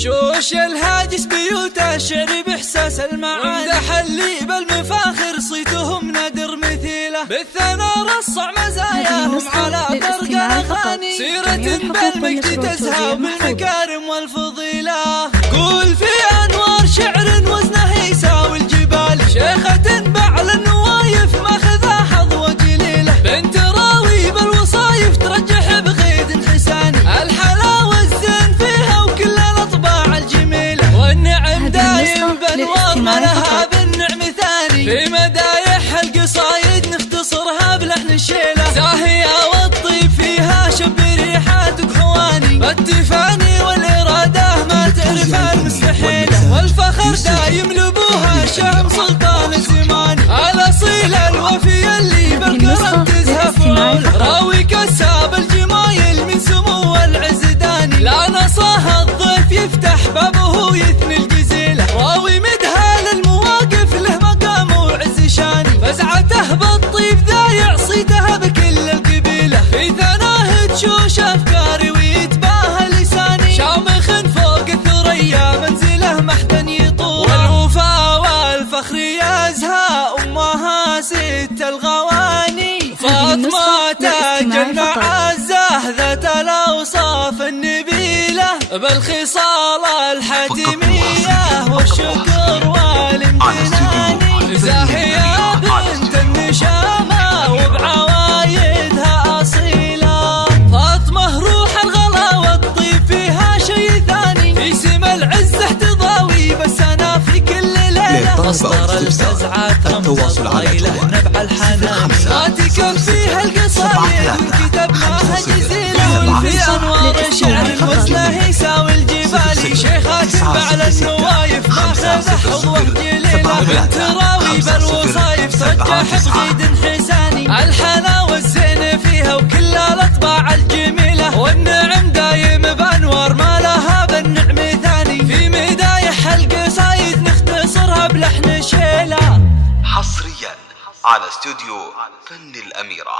وشوش الهاجس بيوته الشعر بإحساس المعاني، ومدح اللي بالمفاخر صيتهم نادر مثيله، بالثنا رصع مزاياهم على طرق الأغاني، سيرة بالمجد تزهى بالمكارم والفضيلة. قول في أنوار شعر وزنه يساوي الجبال، شيخة بعلى النوايف ماخذها حظوة جليلة، بنت راوي بالوصايف ترجح بغيد حساني، الحلاوة الزين فيها وكل الأطباع الجميلة، والنعم دايم بأنوار ما لها بالنعم ثاني، في مدايح القصايد نختصرها بلحن الشيلة، زاهية والطيب فيها شب ريحات وحواني، التفاني والإرادة ما تعرف المستحيلة، والفخر دايم لبوها الشهم سلطان الزمان، الأصيل الوفي اللي بالكرم تزهف عوله، راوي كساب الجمايل من سمو العز داني، لا نصاها الضيف يفتح بابه ويثني الجزيلة، راوي مدها للمواقف له مقام وعز شاني، فزعته بالطيب ذايع صيتها بكل القبيلة، في ثناه تشوش أفكاري ويتباهى لساني، شامخ فوق الثريا منزله محدا يطول، والوفا والفخر يزهى أمها ست الغواني، فاطمة تاج المعزة ذات الأوصاف النبيلة، بالخصال الحتمية والشكر والامتنان، زاهية بنت النشامة وبعوايدها أصيلة، فاطمة روح الغلا والطيب فيها شي ثاني، في سما العزة تضاوي بس أنا في كل ليلة، مصدر الفزعات التواصل على نبع الحنان، راتكم فيها القصايد وكتبناها جزيلة، في أنوار شعر وزنه يساوي الجبال، شيخات بعلى النوايف ماخذة حظوة جليلة، بنت راوي بالوصايف ترجح بغيد حساني، الحلاوة الزين فيها وكل الأطباع الجميلة، والنعم دايم بأنوار ما لها بالنعم ثاني، في مدايح القصايد نختصرها بلحن شيلة. حصريا على استوديو فن الأميرة.